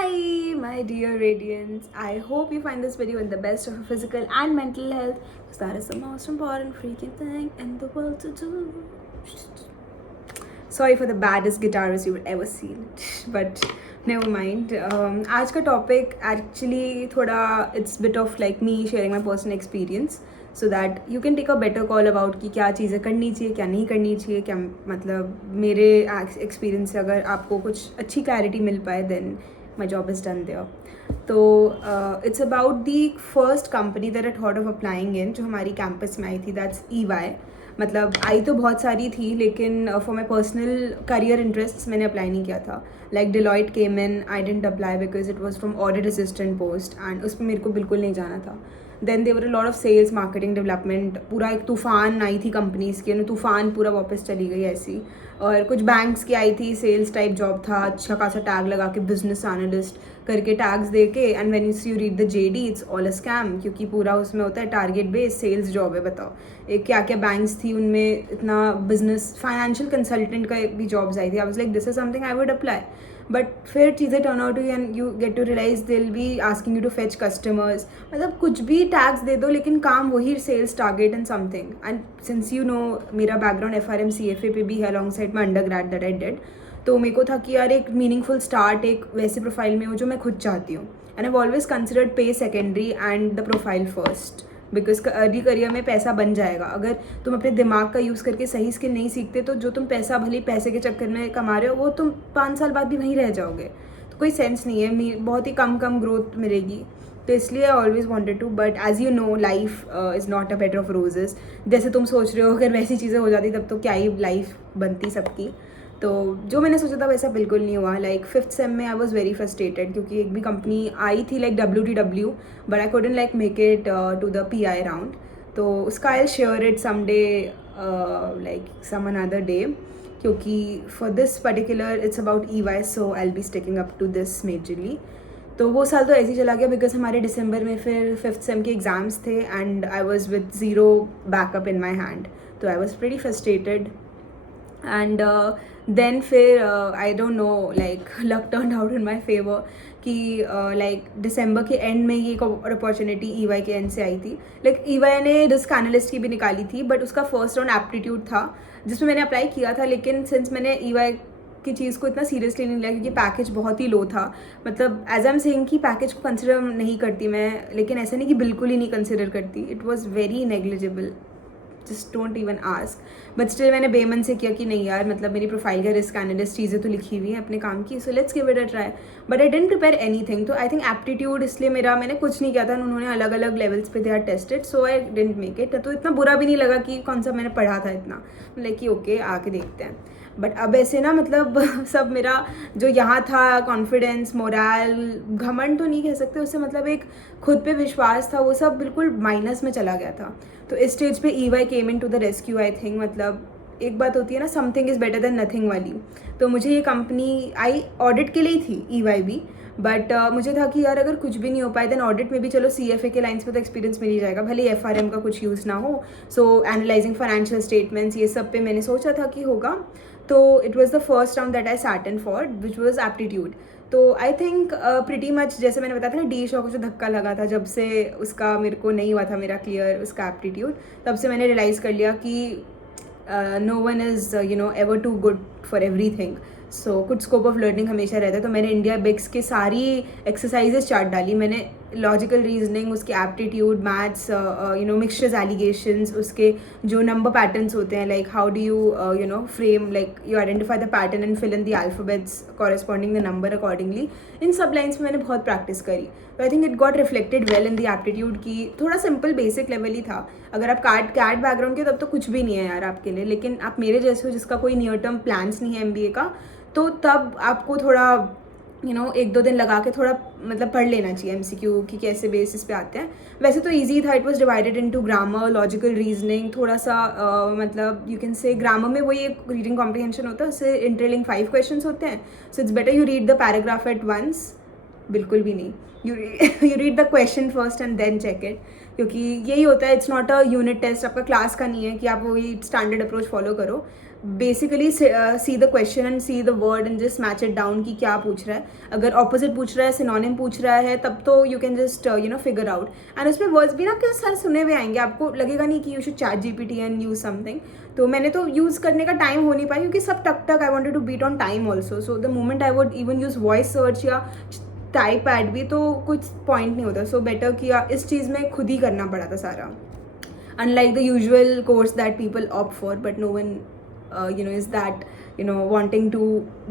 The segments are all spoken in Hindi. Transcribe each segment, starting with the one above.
Hi, my dear Radiance. I hope you find this video in the best of your physical and mental health because that is the most important freaking thing in the world to do. Sorry for the baddest guitarist you would ever see, but never mind. आज का topic actually थोड़ा it's bit of like me sharing my personal experience so that you can take a better call about कि क्या चीज़ें करनी चाहिए क्या नहीं करनी चाहिए क्या मतलब मेरे experience से अगर आपको कुछ अच्छी clarity मिल पाए then my job is done there. तो it's about the first company that I thought of applying in जो हमारी campus में आई थी that's EY. मतलब आई तो बहुत सारी थी लेकिन for my personal career interest मैंने अप्लाई नहीं किया था. Like Deloitte came in, I didn't apply because it was from audit assistant post and उसमें मेरे को बिल्कुल नहीं जाना था. Then there were a lot of sales marketing development, पूरा एक तूफान आई थी कंपनीज़ की, तूफान पूरा वापस चली गई ऐसी. और कुछ बैंक्स की आई थी, सेल्स टाइप जॉब था, अच्छा खासा टैग लगा के बिजनेस एनालिस्ट करके टैग्स दे के, and when you read the JD it's all a scam क्योंकि पूरा उसमें होता है टारगेट बेस्ड सेल्स जॉब है. बताओ एक क्या क्या बैंक्स थी उनमें, इतना बिजनेस फाइनेंशियल कंसल्टेंट का भी जॉब्स आई थी. I was like this is something I would apply. But फिर चीज़ें टर्न आउट हुई and you get to realize they will be asking you to fetch customers. मतलब कुछ भी टैग्स दे दो लेकिन काम वही sales target and something. And since you know मेरा बैकग्राउंड FRM CFA पे भी है alongside my undergrad that I did. तो मेरे को था कि यार एक मीनिंगफुल स्टार्ट एक वैसे प्रोफाइल में हो जो मैं खुद चाहती हूँ. एंड आई ऑलवेज कंसिडर्ड पे secondary and the profile first because early career में पैसा बन जाएगा. अगर तुम अपने दिमाग का यूज़ करके सही स्किल नहीं सीखते तो जो तुम पैसा भले पैसे के चक्कर में कमा रहे हो वो तुम 5 साल बाद भी वहीं रह जाओगे. तो कोई सेंस नहीं है, बहुत ही कम ग्रोथ मिलेगी. तो इसलिए I always wanted to, but as you know life is not a bed of roses. जैसे तुम सोच रहे हो अगर वैसी चीज़ें हो जाती तब तो क्या ही लाइफ बनती सबकी. तो जो मैंने सोचा था वैसा बिल्कुल नहीं हुआ. लाइक 5th सेम में आई वॉज वेरी फ्रस्ट्रेटेड क्योंकि एक भी कंपनी आई थी like WTW but I couldn't like make it to the PI round. तो उसका I share it some day like some another day क्योंकि for this particular it's about EY so I will be sticking up to this majorly. तो वो साल तो ऐसे ही चला गया बिकॉज हमारे दिसंबर में फिर 5th सेम के एग्ज़ाम्स थे and I was with zero backup in my hand. तो I was pretty frustrated and then फिर I don't know like luck turn out in my favour कि लाइक दिसंबर के एंड में ये एक अपॉर्चुनिटी EY के एंड से आई थी. लाइक EY ने रिस्क एनालिस्ट की भी निकाली थी बट उसका फर्स्ट राउंड एप्टीट्यूड था जिसमें मैंने अप्लाई किया था. लेकिन सिंस मैंने EY की चीज़ को इतना सीरियसली नहीं लिया क्योंकि पैकेज बहुत ही लो था. मतलब एज आई एम सेइंग कि पैकेज को कंसिडर नहीं करती मैं, लेकिन ऐसा नहीं कि बिल्कुल ही नहीं कंसिडर करती. It was very negligible, just don't even ask. But still मैंने बेमन से किया कि नहीं यार, मतलब मेरी प्रोफाइल का रिस्क एनालिस्ट चीज़ें तो लिखी हुई हैं अपने काम की, so let's give it a try. But I didn't prepare anything. तो आई थिंक एप्टीट्यूड इसलिए मैंने कुछ नहीं किया था. उन्होंने अलग अलग लेवल्स पे they are tested so I didn't make it. तो इतना बुरा भी नहीं लगा कि कौन सा मैंने पढ़ा था इतना, लाइक कि ओके आके देखते हैं. बट अब ऐसे ना मतलब सब मेरा जो यहाँ था कॉन्फिडेंस, मोरल, घमंड तो नहीं कह सकते उससे, मतलब एक खुद पे विश्वास था, वो सब बिल्कुल माइनस में चला गया था. तो इस स्टेज पे EY came in to the rescue I think. मतलब एक बात होती है ना something is better than nothing वाली. तो मुझे ये कंपनी आई ऑडिट के लिए ही थी EY भी, बट मुझे था कि यार अगर कुछ भी नहीं हो पाए देन ऑडिट में भी चलो CFA के लाइन्स पे तो एक्सपीरियंस मिल ही जाएगा, भले FRM का कुछ यूज़ ना हो. सो एनालाइजिंग फाइनेंशियल स्टेटमेंट्स ये सब पे मैंने सोचा था कि होगा. तो it was the first round that I sat in for which was aptitude. तो आई थिंक प्रिटी मच जैसे मैंने बताया था ना डी शॉ को जो धक्का लगा था जब से उसका मेरे को नहीं हुआ था मेरा क्लियर उसका एप्टीट्यूड, तब से मैंने रियलाइज़ कर लिया कि no one is ever too good for everything. So कुछ स्कोप ऑफ लर्निंग हमेशा रहता है. तो मैंने इंडिया बिक्स के सारी एक्सरसाइजेज चार्ट डाली. मैंने लॉजिकल रीजनिंग, उसके एप्टीट्यूड, मैथ्स, मिक्सचर्स, एलिगेशंस, उसके जो नंबर पैटर्न्स होते हैं like how do you frame, like you identify the pattern and fill in the alphabets corresponding the number accordingly. इन सब लाइन्स में मैंने बहुत प्रैक्टिस करी. तो I think it got reflected well in the aptitude की. थोड़ा सिंपल बेसिक लेवल ही था. अगर आप कैट बैकग्राउंड के तब तो कुछ भी नहीं है यार आपके लिए, लेकिन आप मेरे जैसे हो जिसका कोई नियर टर्म प्लान्स नहीं है MBA का, तो तब आपको थोड़ा 1-2 दिन लगा के थोड़ा मतलब पढ़ लेना चाहिए MCQ कि कैसे बेसिस पे आते हैं. वैसे तो ईजी था. It was divided into grammar, logical reasoning, थोड़ा सा मतलब यू कैन से ग्रामर में वही एक रीडिंग कॉम्प्रिहेंशन होता है, उससे इंटरलिंक 5 क्वेश्चंस होते हैं. So it's better you read the paragraph at once. बिल्कुल भी नहीं, you read the question first and then check it, क्योंकि यही होता है. It's not a unit test, आपका क्लास का नहीं है कि आप वही स्टैंडर्ड अप्रोच फॉलो करो. Basically see the question and see the word and just match it down कि क्या पूछ रहा है. अगर ऑपोजिट पूछ रहा है, सिनोनिम पूछ रहा है, तब तो you can just figure out. And उसमें वर्ड्स भी ना आपके सारे सुने हुए आएंगे, आपको लगेगा नहीं कि you should chat GPT and use something. तो मैंने तो यूज़ करने का टाइम हो नहीं पाया क्योंकि सब टक टक, I wanted to beat on time also. So the moment I would even use voice search या टाइप पैड भी, तो कुछ पॉइंट नहीं होता. सो बेटर किया इस चीज़ में खुद ही करना पड़ा था सारा, unlike the usual course that people opt for, but no one is that wanting to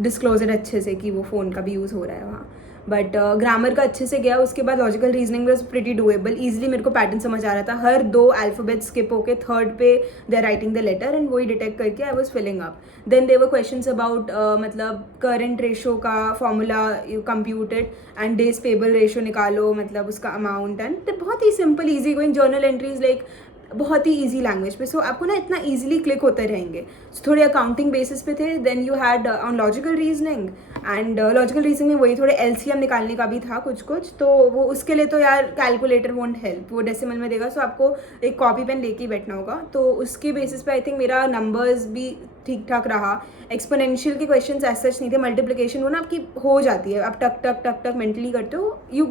disclose it अच्छे से कि वो फ़ोन का भी यूज़ हो रहा है वहाँ. बट ग्रामर का अच्छे से गया. उसके बाद logical reasoning was pretty doable. Easily मेरे को पैटर्न समझ आ रहा था. हर 2 अल्फ़ाबेट स्किप होके थर्ड पे they are writing the letter and वही डिटेक्ट करके I was filling up. Then they were questions about मतलब करंट रेशो का formula you computed and days payable ratio निकालो, मतलब उसका अमाउंट. एंड बहुत ही simple easy going journal entries, like बहुत ही ईजी लैंग्वेज पे. सो आपको ना इतना ईजिली क्लिक होते रहेंगे. So, थोड़े अकाउंटिंग बेसिस पे थे. Then you had on logical reasoning, and logical reasoning में वही थोड़े एलसीएम निकालने का भी था कुछ. तो वो उसके लिए तो यार कैलकुलेटर वोंट हेल्प, वो डेसिमल में देगा. सो आपको एक कॉपी पेन लेके ही बैठना होगा. तो उसके बेसिस पे आई थिंक मेरा नंबर्स भी ठीक ठाक रहा. एक्सपोनेंशियल के क्वेश्चन एज सच नहीं थे. मल्टीप्लिकेशन वो ना आपकी हो जाती है, आप टक टक टक टक मेंटली करते हो. You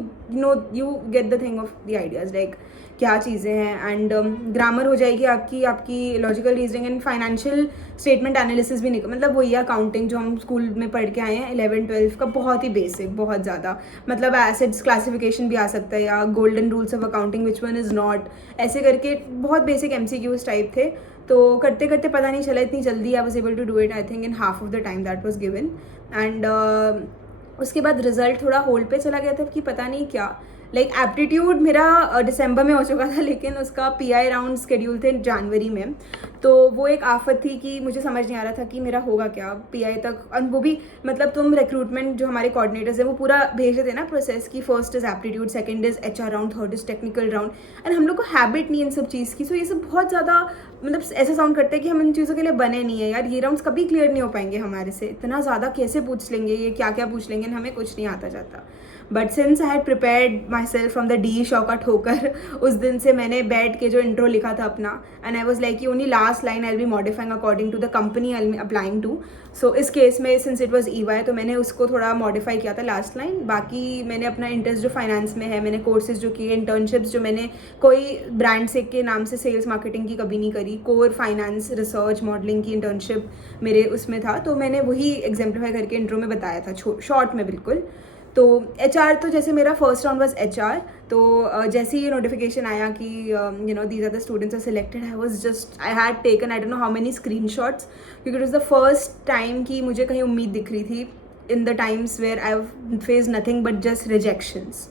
get the thing of the ideas, like क्या चीज़ें हैं. एंड ग्रामर हो जाएगी आपकी logical reasoning and financial statement analysis भी निकल, मतलब वही अकाउंटिंग जो हम स्कूल में पढ़ के आए हैं 11-12 का, बहुत ही बेसिक, बहुत ज़्यादा. मतलब एसेट्स क्लासिफिकेशन भी आ सकता है या golden rules of accounting which one is not, ऐसे करके बहुत बेसिक MCQs टाइप थे. तो करते करते पता नहीं चला इतनी जल्दी I was able to do it, I think in half of the time that was given. And उसके बाद रिजल्ट थोड़ा होल्ड पे चला गया था कि पता नहीं क्या. लाइक एप्टीट्यूड मेरा दिसंबर में हो चुका था, लेकिन उसका PI राउंड शेड्यूल थे जनवरी में. तो वो एक आफत थी कि मुझे समझ नहीं आ रहा था कि मेरा होगा क्या PI तक. और वो भी मतलब तुम रिक्रूटमेंट जो हमारे कोऑर्डिनेटर्स हैं वो पूरा भेज देते ना प्रोसेस की, first is aptitude, second is HR round, third is technical round. And हम लोग को हैबिट नहीं है इन सब चीज़ की. सो ये सब बहुत ज़्यादा मतलब ऐसा साउंड करते हैं कि हम इन चीज़ों के लिए बने नहीं है यार. ये राउंड्स कभी क्लियर नहीं हो पाएंगे हमारे से. इतना ज़्यादा कैसे पूछ लेंगे, ये क्या क्या पूछ लेंगे, हमें कुछ नहीं आता जाता. But since I had prepared myself from the D शॉका ठोकर, उस दिन से मैंने बैठ के जो इंट्रो लिखा था अपना, and I was like only last line I will be modifying according to the company I am applying to. So इस केस में सिंस इट वॉज EY, तो मैंने उसको थोड़ा मॉडिफाई किया था लास्ट लाइन. बाकी मैंने अपना इंटरेस्ट जो फाइनेंस में है, मैंने कोर्सेज जो किए, इंटर्नशिप्स जो मैंने कोई ब्रांड से के नाम से सेल्स मार्केटिंग की कभी नहीं करी, कोर फाइनेंस रिसर्च मॉडलिंग की इंटर्नशिप मेरे उसमें था. तो मैंने वही एग्जाम्पलीफाई करके इंट्रो में बताया था शॉर्ट में बिल्कुल. तो HR तो जैसे मेरा फर्स्ट राउंड वाज HR. तो जैसे ही ये नोटिफिकेशन आया कि these are the students are selected, I had taken I don't know how many screenshots, क्योंकि it was the first time कि मुझे कहीं उम्मीद दिख रही थी in the times where I have faced nothing but just rejections.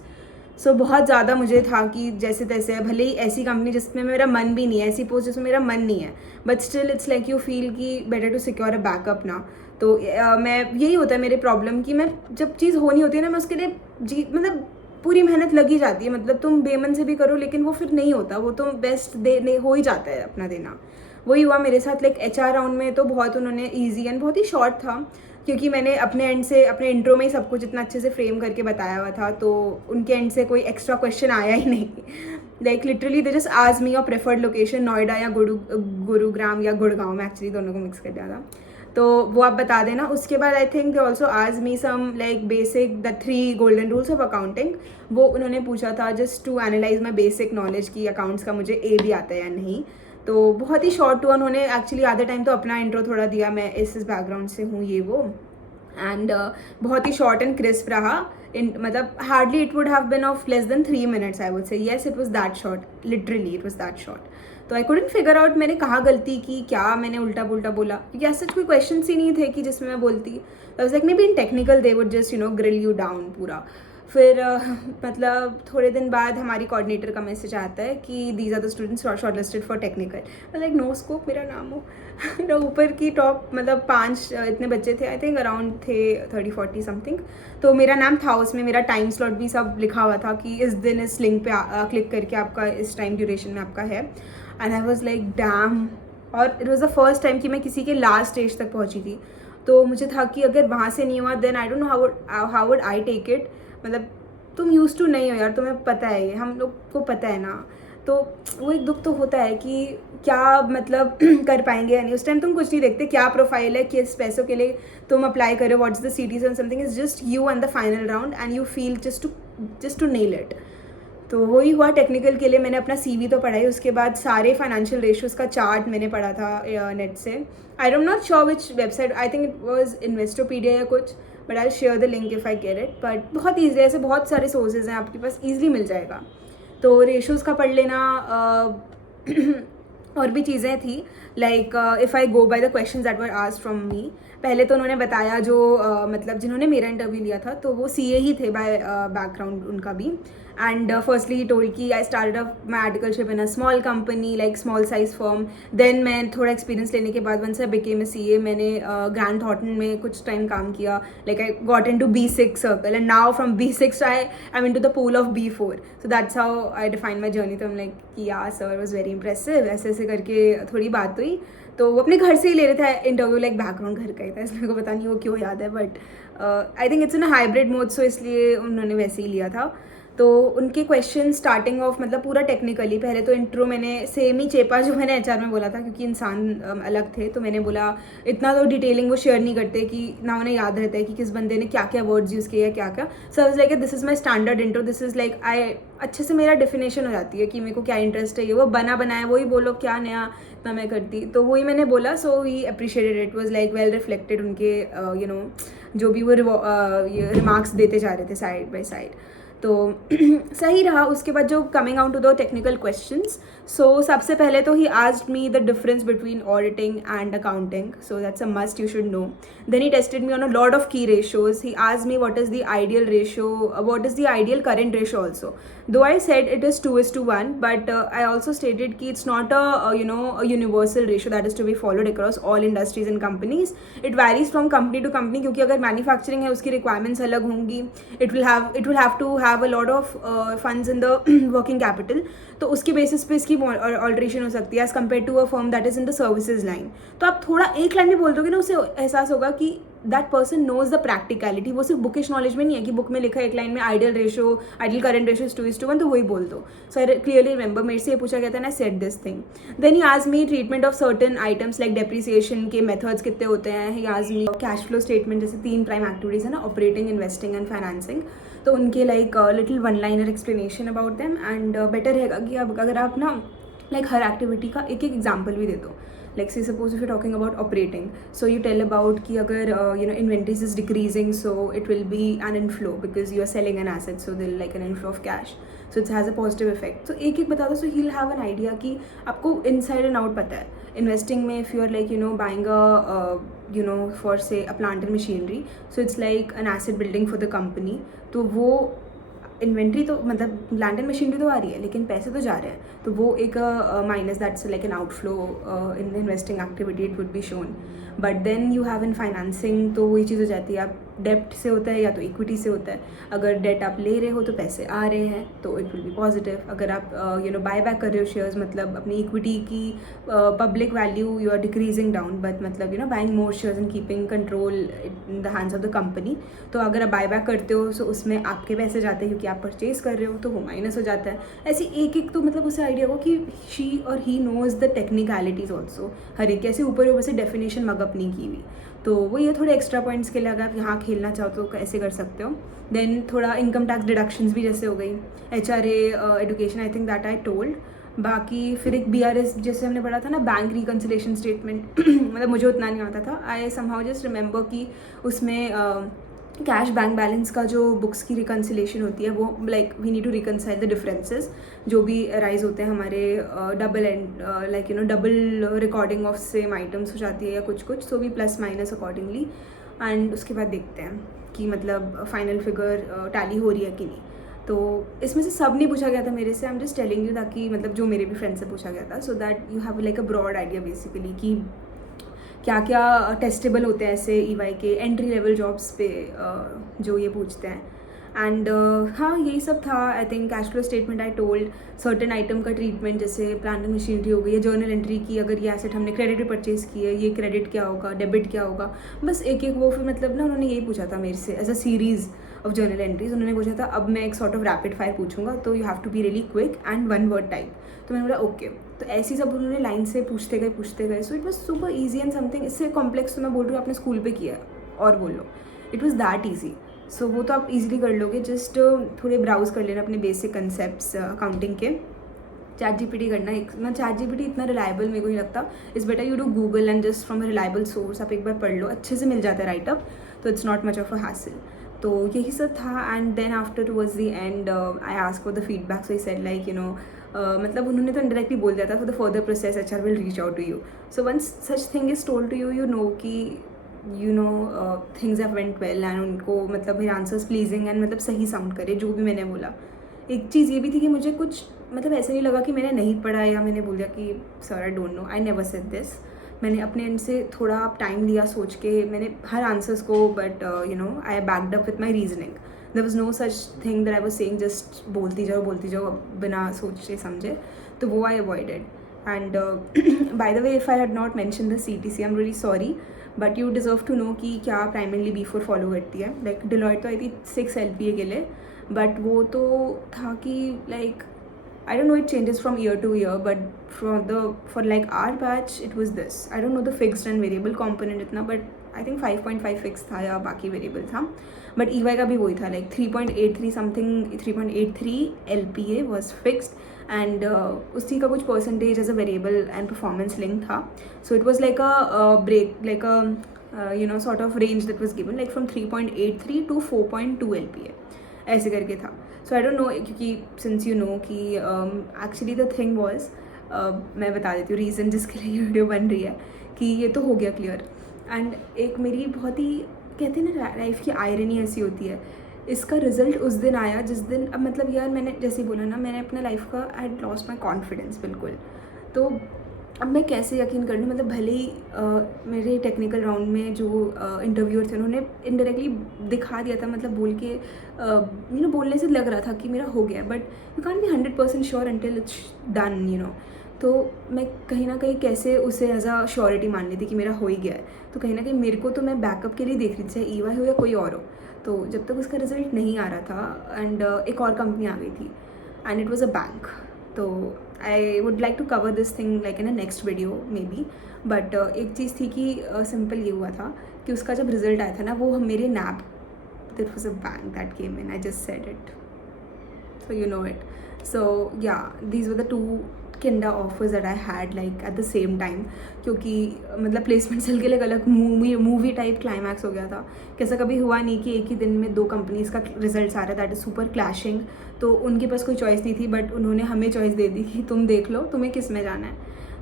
So बहुत ज़्यादा मुझे था कि जैसे तैसे है, भले ही ऐसी कंपनी जिसमें मेरा मन भी नहीं है, ऐसी पोस्ट जिसमें मेरा मन नहीं है, but still it's like you feel कि better to secure a backup ना. तो मैं यही होता है मेरे प्रॉब्लम कि मैं जब चीज़ होनी होती है ना, मैं उसके लिए मतलब पूरी मेहनत लगी जाती है. मतलब तुम बेमन से भी करो लेकिन वो फिर नहीं होता, वो तो बेस्ट हो ही जाता है अपना देना. वही हुआ मेरे साथ. लाइक HR राउंड में तो बहुत उन्होंने ईजी एंड बहुत ही शॉर्ट था, क्योंकि मैंने अपने एंड से अपने इंट्रो में ही सब कुछ इतना अच्छे से फ्रेम करके बताया हुआ था. तो उनके एंड से कोई एक्स्ट्रा क्वेश्चन आया ही नहीं. Like literally they just asked me your preferred location, Noida या गुरुग्राम या गुड़गांव में, एक्चुअली दोनों को मिक्स कर दिया था. तो वो आप बता देना. उसके बाद I think they also asked me some like basic the 3 golden rules of accounting. वो उन्होंने पूछा था just to analyze my basic knowledge की अकाउंट्स का मुझे A भी आता है या नहीं. तो बहुत ही शॉर्ट हुआ. उन्होंने एक्चुअली आधे टाइम तो अपना इंट्रो थोड़ा दिया, मैं इस बैकग्राउंड से हूँ ये वो, एंड बहुत ही शॉर्ट एंड क्रिस्प रहा. मतलब hardly it would have been of less than 3 minutes I would say. Yes, it was that short, literally it was that short. तो आई कुडंट फिगर आउट मैंने कहाँ गलती की, क्या मैंने उल्टा पुल्टा बोला, क्योंकि ऐसा कोई क्वेश्चन ही नहीं थे कि जिसमें मैं बोलती. आई was like may be in technical they would just grill you down पूरा. फिर मतलब थोड़े दिन बाद हमारी कोऑर्डिनेटर का मैसेज आता है कि these are the students shortlisted for technical. Like no scope मेरा नाम हो. ऊपर की टॉप मतलब 5 इतने बच्चे थे, आई थिंक अराउंड थे 30-40 समथिंग. तो मेरा नाम था उसमें, मेरा टाइम स्लॉट भी सब लिखा हुआ था कि इस दिन इस लिंक पे क्लिक करके आपका इस टाइम ड्यूरेशन में आपका है. And I was like damn. और it was the first time कि मैं किसी के लास्ट स्टेज तक पहुँची थी. तो मुझे था कि अगर वहाँ से नहीं हुआ then I don't know how would I take it. मतलब तुम यूज टू नहीं हो यार, तुम्हें पता है, ये हम लोग को पता है ना. तो वो एक दुख तो होता है कि क्या मतलब कर पाएंगे या नहीं। उस टाइम तुम कुछ नहीं देखते, क्या प्रोफाइल है, किस पैसों के लिए तुम अप्लाई करो, what's the cities and something, is just you and the final round and you feel just to nail it. तो वही हुआ। टेक्निकल के लिए मैंने अपना CV तो पढ़ा ही, उसके बाद सारे फाइनेंशियल रेशियोज़ का चार्ट मैंने पढ़ा था नेट से। I am not sure which website, I think it was Investopedia या कुछ, but I share the link if I get it. But बहुत ईजी है, ऐसे बहुत सारे सोर्सेज हैं आपके पास, ईजिली मिल जाएगा। तो रेशियोज़ का पढ़ लेना। और भी चीज़ें थी, like if I go by the questions that were asked from me. पहले तो उन्होंने बताया जो मतलब जिन्होंने मेरा इंटरव्यू लिया था तो वो CA ही थे बाय बैकग्राउंड उनका भी। एंड फर्स्टली ही टोल्ड कि I started up my articleship in a small company, like small size firm. Then मैं थोड़ा एक्सपीरियंस लेने के बाद once I became a CA, मैंने ग्रैंड थॉर्टन में कुछ टाइम काम किया, like I got in to B6 circle and now from B6 I am in to the pool of B4। So that's how I define my journey. तो हम लाइक कि यार सर वॉज वेरी इंप्रेसिव, ऐसे ऐसे करके थोड़ी बात हुई। तो वो अपने घर से ही ले रहे थे इंटरव्यू, लाइक बैकग्राउंड घर का ही था, इसलिए मेरे को पता नहीं वो क्यों याद है, but I think it's in hybrid mode, so इसलिए उन्होंने वैसे ही लिया था। तो उनके क्वेश्चन स्टार्टिंग ऑफ मतलब पूरा टेक्निकली, पहले तो इंट्रो मैंने सेम ही चेपा जो मैंने HR में बोला था, क्योंकि इंसान अलग थे, तो मैंने बोला इतना तो डिटेलिंग वो शेयर नहीं करते कि ना उन्हें याद रहता है कि किस बंदे ने क्या क्या वर्ड्स यूज़ किए, क्या क्या। So I was like this is my standard intro, this is like I अच्छे से मेरा डेफिनेशन हो जाती है कि मेरे को क्या इंटरेस्ट है, ये वो बना बनाया वही बोलो, क्या नया इतना मैं करती। तो वही मैंने बोला। So he appreciated, it was like well reflected उनके जो भी वो रिमार्क्स देते जा रहे थे साइड बाई साइड। तो सही रहा। उसके बाद जो coming out to the technical questions, so सबसे पहले तो he asked me the difference between auditing and accounting, so that's a must, you should know. Then he tested me on a lot of key ratios. He asked me what is the ideal ratio, what is the ideal current ratio also, though I said it is 2:1, but I also stated कि it's not a universal ratio that is to be followed across all industries and companies. It varies from company to company, क्योंकि अगर मैन्युफैक्चरिंग है उसकी रिक्वायरमेंट्स अलग होंगी, it will have to have a lot of funds in the working capital, तो उसकी बेसिस पे इसकी ऑल्ट्रेशन हो सकती है as compare to a firm that is in the services line. तो आप थोड़ा एक लाइन में बोल दोगे ना, उसे एहसास होगा कि that person knows the practicality. वो सिर्फ बुकिश नॉलेज में नहीं है कि बुक में लिखा है एक लाइन में आइडियल करंट रेशियो 2:1, तो वही बोल दो। सो आई क्लियरली रिमेंबर मेरे से ये पूछा गया था, ना set this thing. Then he आज me treatment of certain items like depreciation के मेथड्स कितने होते हैं। ही आज मी कैश फ्लो स्टेटमेंट, जैसे 3 प्राइम एक्टिविटीज है ना, ऑपरेटिंग, इन्वेस्टिंग एंड फाइनेंसिंग, तो उनके like little one liner explanation about them. And better रहेगा कि अब अगर आप ना लाइक हर एक्टिविटी का एक एग्जाम्पल भी दे दो। Like say suppose if you're talking about operating, so you tell about कि अगर inventories is decreasing, so it will be an inflow because you are selling an asset, so there like an inflow of cash, so it has a positive effect. So एक एक बता दो, so he'll have an idea कि आपको inside and out पता है। Investing में if you are like buying a for say a plant and machinery, so it's like an asset building for the company, तो वो इन्वेंट्री तो मतलब लैंड एंड मशीनरी तो आ रही है लेकिन पैसे तो जा रहे हैं, तो वो एक minus, that's like an outflow in investing activity, it would be shown. But then you have in financing, तो वही चीज़ हो जाती है, आप डेप्ट से होता है या तो इक्विटी से होता है। अगर डेट आप ले रहे हो तो पैसे आ रहे हैं तो इट विल बी पॉजिटिव। अगर आप बाय बैक कर रहे हो शेयर्स, मतलब अपनी इक्विटी की public value you are decreasing down, but मतलब buying more shares and keeping control in the hands of the company, तो अगर आप बाय बैक करते हो तो उसमें आपके पैसे जाते हैं क्योंकि आप परचेज कर रहे हो, तो वो माइनस हो जाता है। ऐसे एक एक तो मतलब उसे आइडिया हो कि शी और he knows the technicalities also, हर एक कैसे ऊपर ऊपर से डेफिनेशन मगअप नहीं की हुई। तो वो ये थोड़े एक्स्ट्रा पॉइंट्स के लिए अगर आप यहाँ खेलना चाहो तो कैसे कर सकते हो। देन थोड़ा इनकम टैक्स डिडक्शंस भी जैसे हो गई, HRA education, I think that I told. बाकी फिर एक BRS जैसे हमने पढ़ा था ना, बैंक रिकन्सिलेशन स्टेटमेंट, मतलब मुझे उतना नहीं आता था। आई समहाउ जस्ट रिमेंबर कि उसमें कैश बैंक बैलेंस का जो बुक्स की रिकन्सिलेशन होती है, वो like we need to reconcile the differences जो भी राइज होते हैं हमारे double and like double recording of same items हो जाती है या कुछ कुछ, सो भी प्लस माइनस अकॉर्डिंगली। एंड उसके बाद देखते हैं कि मतलब फाइनल फिगर टैली हो रही है कि नहीं। तो इसमें से सब नहीं पूछा गया था मेरे से, I am just telling you, ताकि मतलब जो मेरे भी फ्रेंड से पूछा गया था, so that you have like a broad idea basically कि क्या क्या टेस्टेबल होते हैं ऐसे EY के एंट्री लेवल जॉब्स पे जो ये पूछते हैं। एंड हाँ यही सब था। I think cash flow statement I told, certain item का ट्रीटमेंट जैसे प्लांट एंड मशीनरी हो गई है, जर्नल एंट्री की, अगर ये एसेट हमने क्रेडिट पे परचेज की है, ये क्रेडिट क्या होगा, डेबिट क्या होगा, बस एक एक वो फिर मतलब ना उन्होंने यही पूछा था मेरे से as a series of journal entries. उन्होंने पूछा था अब मैं एक सॉर्ट ऑफ रैपिड फायर पूछूंगा, तो you have to be really quick and one word type. तो मैंने बोला ओके। तो ऐसी सब उन्होंने लाइन से पूछते गए। So it was super easy and something इससे कॉम्प्लेक्स तो मैं बोल रही हूँ आपने स्कूल पे किया और बोलो, इट वॉज दैट ईजी। सो वो तो आप इजीली कर लोगे, जस्ट थोड़े ब्राउज कर लेना अपने बेसिक कंसेप्ट अकाउंटिंग के। चैट जीपीटी करना, एक मैं चैट जीपीटी इतना रिलायबल मेरे को नहीं लगता, इस better you do Google and just from a reliable source आप एक बार पढ़ लो, अच्छे से मिल जाता है राइटअप, तो it's not much of a hassle. तो यही सब था। And then after towards the end I ask for the feedback, so I said like मतलब उन्होंने तो इंडायरेक्टली बोल दिया था for the further process HR will reach out to you. So once such thing is told to you, you know कि things have went well and उनको मतलब मेरे आंसर्स प्लीजिंग एंड मतलब सही साउंड करे जो भी मैंने बोला। एक चीज़ ये भी थी कि मुझे कुछ मतलब ऐसे नहीं लगा कि मैंने नहीं पढ़ा या मैंने बोल दिया कि sir I don't no, I never said this. मैंने अपने एंड से थोड़ा टाइम लिया सोच के, मैंने हर आंसर्स को but I backed up with my reasoning. There was no such thing that I was saying just बोलती जाओ बिना सोचे समझे, तो वो I avoided. And by the way if I had not mention the CTC I am really sorry, but you deserve to know कि क्या प्राइमरली B4 फॉलो करती है। लाइक डिलॉयट तो आई थी 6 LPA के लिए, बट वो तो था कि like I don't know, it changes from year to year, but for like our batch it was this. I don't know the fixed and variable component इतना, but I think 5.5 fixed था या बाकी variable था, but EY का भी वही था like 3.83 something, 3.83 LPA was fixed and उसी का कुछ percentage as a variable and performance link था. So it was like a break, like a sort of range that was given like from 3.83 to 4.2 LPA ऐसे करके था. सो आई डोंट नो, क्योंकि सिंस यू नो कि एक्चुअली द थिंग वॉज, मैं बता देती हूँ रीज़न जिसके लिए ये वीडियो बन रही है, कि ये तो हो गया क्लियर। एंड एक मेरी बहुत ही कहते हैं ना लाइफ की आयरनी ऐसी होती है, इसका रिजल्ट उस दिन आया जिस दिन, अब मतलब यार मैंने जैसे बोला ना, मैंने अपने लाइफ का I had lost my confidence बिल्कुल। तो अब मैं कैसे यकीन कर लूँ, मतलब भले ही मेरे टेक्निकल राउंड में जो इंटरव्यूअर थे उन्होंने इनडायरेक्टली दिखा दिया था, मतलब बोल के बोलने से लग रहा था कि मेरा हो गया, but you can be 100% sure until it's done. तो मैं कहीं ना कहीं कैसे उसे एज अ श्योरिटी मान ली थी कि मेरा हो ही गया है। तो कहीं ना कहीं मेरे को तो मैं बैकअप के लिए देख रही थी, चाहे EY हो या कोई और हो। तो जब तक उसका रिजल्ट नहीं आ रहा था एंड एक और कंपनी आ गई थी and it was a bank. तो I would like to cover this thing like in a next video maybe, but एक चीज़ थी कि सिंपल ये हुआ था कि उसका जब रिजल्ट आया था ना, वो मेरे नैप, that was a bank that came in, I just said it, so you know it. So yeah, these were the two kinda offers that I had like at the same time, क्योंकि मतलब प्लेसमेंट सेल के लिए अलग मूवी टाइप क्लाइमैक्स हो गया था कि ऐसा कभी हुआ नहीं कि एक ही दिन में 2 कंपनीज़ का रिजल्ट आ रहा है, दैट इज़ सुपर क्लैशिंग. तो उनके पास कोई चॉइस नहीं थी, बट उन्होंने हमें चॉइस दे दी कि तुम देख लो तुम्हें किस में जाना है.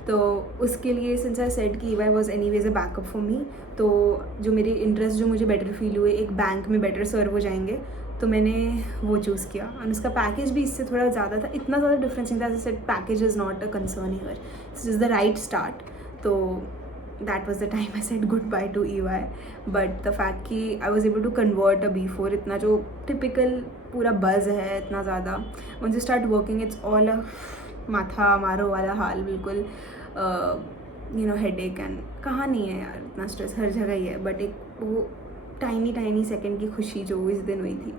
तो उसके लिए सिंस आई सेड कि EY was any ways a backup for me, तो जो मेरे इंटरेस्ट जो मुझे बेटर फील हुए एक बैंक में बेटर सर्व हो जाएंगे, तो मैंने वो चूज़ किया. और उसका पैकेज भी इससे थोड़ा ज़्यादा था, इतना ज़्यादा डिफरेंस नहीं था. As I said package is not a concern here, this is the right start. तो that was the time I said goodbye to EY. But the fact कि I was able to convert a B4, इतना जो टिपिकल पूरा बज़ है इतना ज़्यादा, when you start working it's all a माथा मारो वाला हाल, बिल्कुल हेडेक एंड कहाँ नहीं है यार, इतना स्ट्रेस हर जगह ही है. बट एक वो टाइनी सेकेंड की खुशी जो इस दिन हुई थी,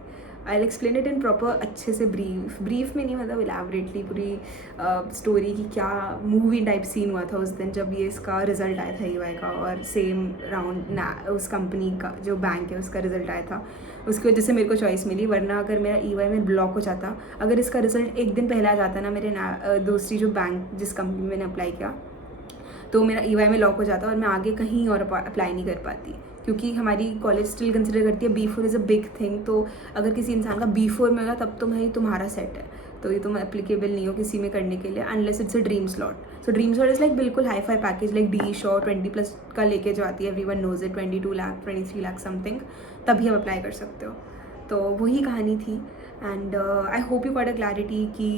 I explain it in proper अच्छे से ब्रीफ में नहीं, मतलब इलेबरेटली पूरी स्टोरी की क्या मूवी टाइप सीन हुआ था उस दिन जब ये इसका रिजल्ट आया था EY का, और सेम राउंड उस कंपनी का जो बैंक है उसका रिजल्ट आया था. उसकी वजह से मेरे को चॉइस मिली, वरना अगर मेरा EY में ब्लॉक हो जाता, अगर इसका रिजल्ट एक दिन पहले आ जाता ना मेरे दूसरी जो बैंक जिस कंपनी में मैंने अप्लाई किया, तो मेरा EY में लॉक हो जाता और मैं आगे कहीं और अप्लाई नहीं कर पाती, क्योंकि हमारी कॉलेज स्टिल कंसिडर करती है B4 is a big thing. तो अगर किसी इंसान का B4 में होगा तब तो भाई तुम्हारा सेट है, तो ये तुम एप्लीकेबल नहीं हो किसी में करने के लिए unless it's a dream slot. So dream slot is like बिल्कुल hi-fi package, like D Shaw 20+ का लेके जो आती है, everyone knows it, 22 lakh 23 lakh something, तभी आप अप्लाई कर सकते हो. तो वही कहानी थी. And I hope you got a clarity कि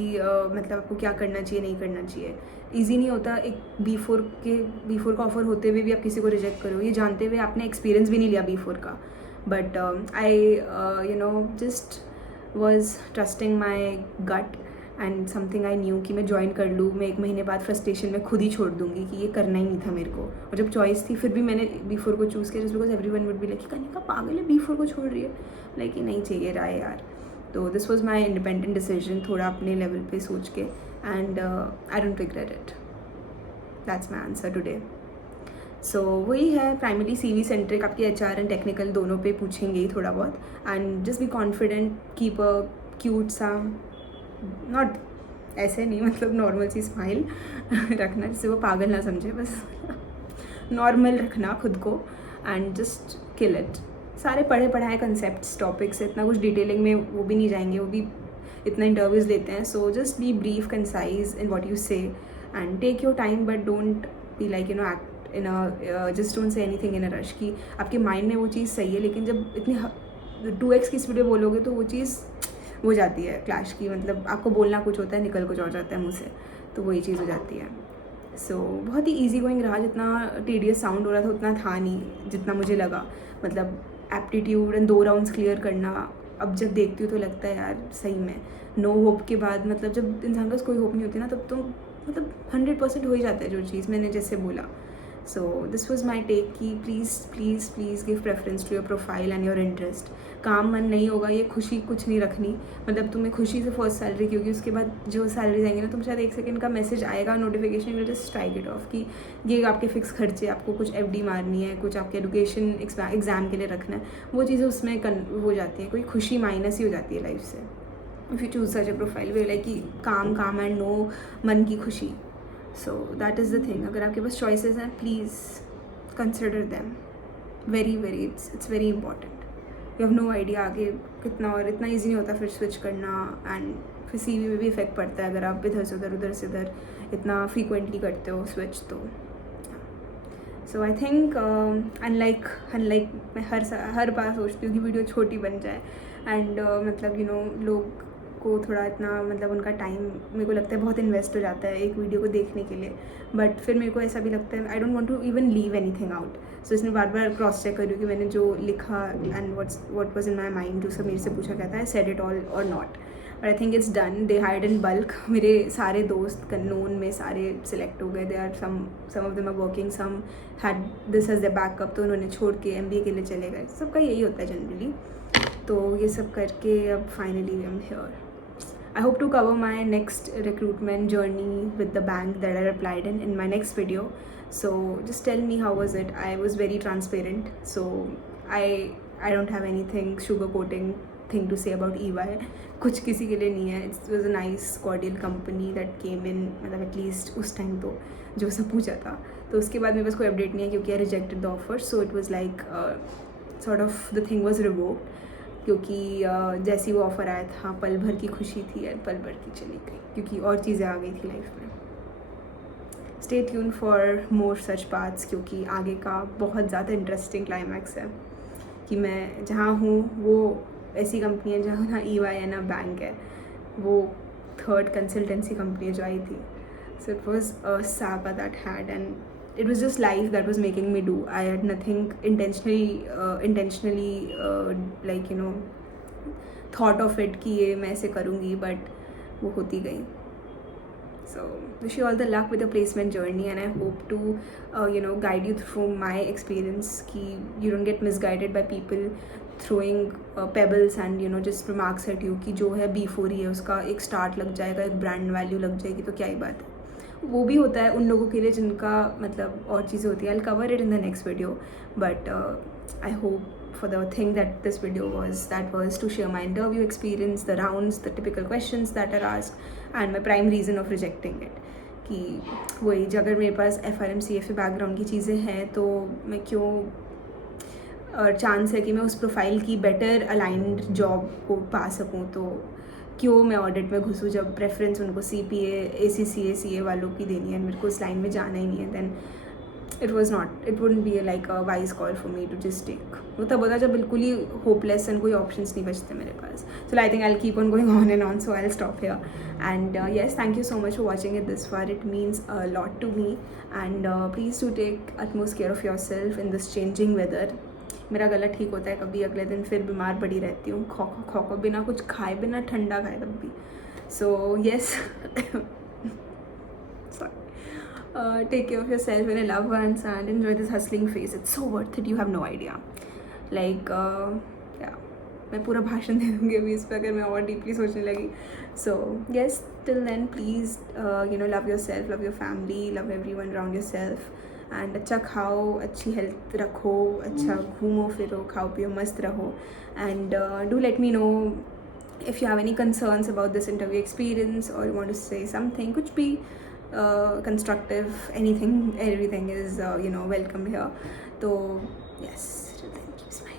मतलब आपको क्या करना चाहिए नहीं करना चाहिए. ईजी नहीं होता एक B4 का ऑफर होते हुए भी आप किसी को रिजेक्ट करो, ये जानते हुए आपने एक्सपीरियंस भी नहीं लिया B4 का. But I just was trusting my gut and something I knew कि मैं ज्वाइन कर लूँ. मैं 1 महीने बाद फ्रस्ट्रेशन में खुद ही छोड़ दूँगी कि ये करना ही नहीं था मेरे को. और जब चॉइस थी फिर भी मैंने B4 को चूज़ किया, just because everyone would be like Kanika पागल है B4 को छोड़ रही है. लाइक कि नहीं चाहिए रहा है यार. तो this was my independent decision, थोड़ा अपने लेवल पे सोच के, and I don't regret it. That's my answer today. So वही है, प्राइमरी CV सेंट्रिक, आपकी HR एंड टेक्निकल दोनों पे पूछेंगे ही थोड़ा बहुत. And just be confident, keep a cute सा, नॉट ऐसे नहीं, मतलब नॉर्मल सी स्माइल रखना जिससे वो पागल ना समझे, बस नॉर्मल रखना खुद को, एंड जस्ट किल इट. सारे पढ़े पढ़ाए कंसेप्ट टॉपिक्स, इतना कुछ डिटेलिंग में वो भी नहीं जाएंगे, वो भी इतना इंटरव्यूज़ लेते हैं. So just be brief, concise in what you say, and take your time, but don't be like act in a just don't say anything in a rush. कि आपके माइंड में वो चीज़ सही है, लेकिन जब इतनी 2x की स्पीड में बोलोगे तो वो चीज़ हो जाती है क्लैश की. मतलब आपको बोलना कुछ होता है, निकल कुछ और जाता है मुँह से, तो वही चीज़ हो जाती है. सो बहुत ही ईजी गोइंग रहा. जितना टीडियस साउंड हो रहा था उतना था नहीं जितना मुझे लगा. मतलब एप्टीट्यूड एंड 2 राउंड्स क्लियर करना, अब जब देखती हूँ तो लगता है यार सही में नो होप के बाद, मतलब जब इंसान के पास कोई होप नहीं होती ना, तब तो मतलब 100% हो ही जाता है जो चीज़ मैंने जैसे बोला. So this was my take कि please please please give preference to your profile and your interest. काम मन नहीं होगा, ये खुशी कुछ नहीं रखनी. मतलब तुम्हें खुशी से फर्स्ट सैलरी, क्योंकि उसके बाद जो सैलरी जाएंगे ना, तुम शायद 1 सेकंड का मैसेज आएगा, notification, will just strike it of कि ये आपके फिक्स खर्चे, आपको कुछ FD मारनी है, कुछ आपके एजुकेशन एग्ज़ाम के लिए रखना है, वो चीज़ें उसमें हो जाती है. कोई खुशी माइनस ही हो जाती है लाइफ से. If you choose such a profile way like कि काम काम एंड नो मन की खुशी. So that is the thing. अगर आपके पास चॉइसेस हैं, please consider them. Very very it's very important. You have no idea आगे कितना, और इतना ईजी नहीं होता फिर स्विच करना, एंड फिर CV में भी इफेक्ट पड़ता है अगर आप इधर से उधर इतना फ्रीक्वेंटली करते हो स्विच. तो सो आई थिंक अनलाइक मैं हर बार सोचती हूँ कि वीडियो छोटी बन जाए, एंड मतलब लोग को थोड़ा इतना, मतलब उनका टाइम मेरे को लगता है बहुत इन्वेस्ट हो जाता है एक वीडियो को देखने के लिए. बट फिर मेरे को ऐसा भी लगता है I don't want to even leave anything out. So इसमें बार बार क्रॉस चेक कर रही हूँ कि मैंने जो लिखा and what was in my mind, जो सब मेरे से पूछा गया था, आई सेड इट ऑल और नॉट. But I think it's done. They hired in bulk. मेरे सारे दोस्त नोन में सारे सिलेक्ट हो गए. They are some of them are working, some had this as the backup, तो उन्होंने छोड़ के MBA के लिए चले गए. सबका यही होता है जनरली. तो ये सब करके अब finally I am here. I hope to cover my next recruitment journey with the bank that I applied in my next video. So just tell me how was it. I was very transparent. So I don't have anything sugarcoating thing to say about EY. कुछ किसी के लिए नहीं है. It was a nice cordial company that came in, मतलब at least उस टाइम तो जो सब पूछा था. तो उसके बाद मेरे पास कोई अपडेट नहीं है क्योंकि I rejected the offer. So it was like sort of the thing was revoked. क्योंकि जैसी वो ऑफ़र आया था, पल भर की खुशी थी और पल भर की चली गई, क्योंकि और चीज़ें आ गई थी लाइफ में. Stay tune for more such parts, क्योंकि आगे का बहुत ज़्यादा इंटरेस्टिंग क्लाइमैक्स है. कि मैं जहाँ हूँ वो ऐसी कंपनी है जहाँ ना EY है ना बैंक है. वो 3rd कंसल्टेंसी कंपनी जो आई थी. So it was a saga that had, and it was just life that was making me do. I had nothing intentionally like thought of it कि ये मैं ऐसे करूँगी, but वो होती गई. So wish you all the luck with the placement journey, and I hope to guide you through my experience कि you don't get misguided by people throwing pebbles and just remarks at you कि जो है B4 ही है, उसका एक स्टार्ट लग जाएगा, एक ब्रांड वैल्यू लग जाएगी, तो क्या ही बात है. वो भी होता है उन लोगों के लिए जिनका मतलब और चीज़ें होती है. I'll cover it in the next video, but I hope for the thing that this video was to share my interview experience, the rounds, the typical questions that are asked, and my prime reason of rejecting it. कि वही अगर मेरे पास FRM CFA बैकग्राउंड की चीज़ें हैं तो मैं क्यों, और चांस है कि मैं उस प्रोफाइल की बेटर अलाइंड जॉब को पा सकूँ, तो क्यों मैं ऑडिट में घुसूँ जब प्रेफरेंस उनको CPA ACCA CA वालों की देनी है, मेरे को उस लाइन में जाना ही नहीं है. Then it wouldn't be like a wise call for me to just take. वो तब होता जब बिल्कुल ही होपलेस एंड कोई ऑप्शंस नहीं बचते मेरे पास. So I think I'll keep on going on and on, so I'll stop here. And yes, thank you so much for watching it this far. It means a lot to me, and please do take utmost care of yourself in this changing weather. मेरा गला ठीक होता है कभी, अगले दिन फिर बीमार पड़ी रहती हूँ, खो बिना कुछ खाए, बिना ठंडा खाए तब भी. So yes. Sorry. Take care of yourself and your loved ones, and enjoy this hustling phase. It's so worth it, you have no idea. Like yeah. मैं पूरा भाषण दे दूँगी अभी इस पर अगर मैं और डीपली सोचने लगी. So yes, till then please love yourself, love your family, love everyone around yourself. And अच्छा खाओ, अच्छी हेल्थ रखो, अच्छा घूमो फिरो, खाओ पियो, मस्त रहो. And do let me know if you have any concerns about this interview experience or you want to say something, kuch bhi constructive, anything, everything is welcome here. So yes, thank you. Smile.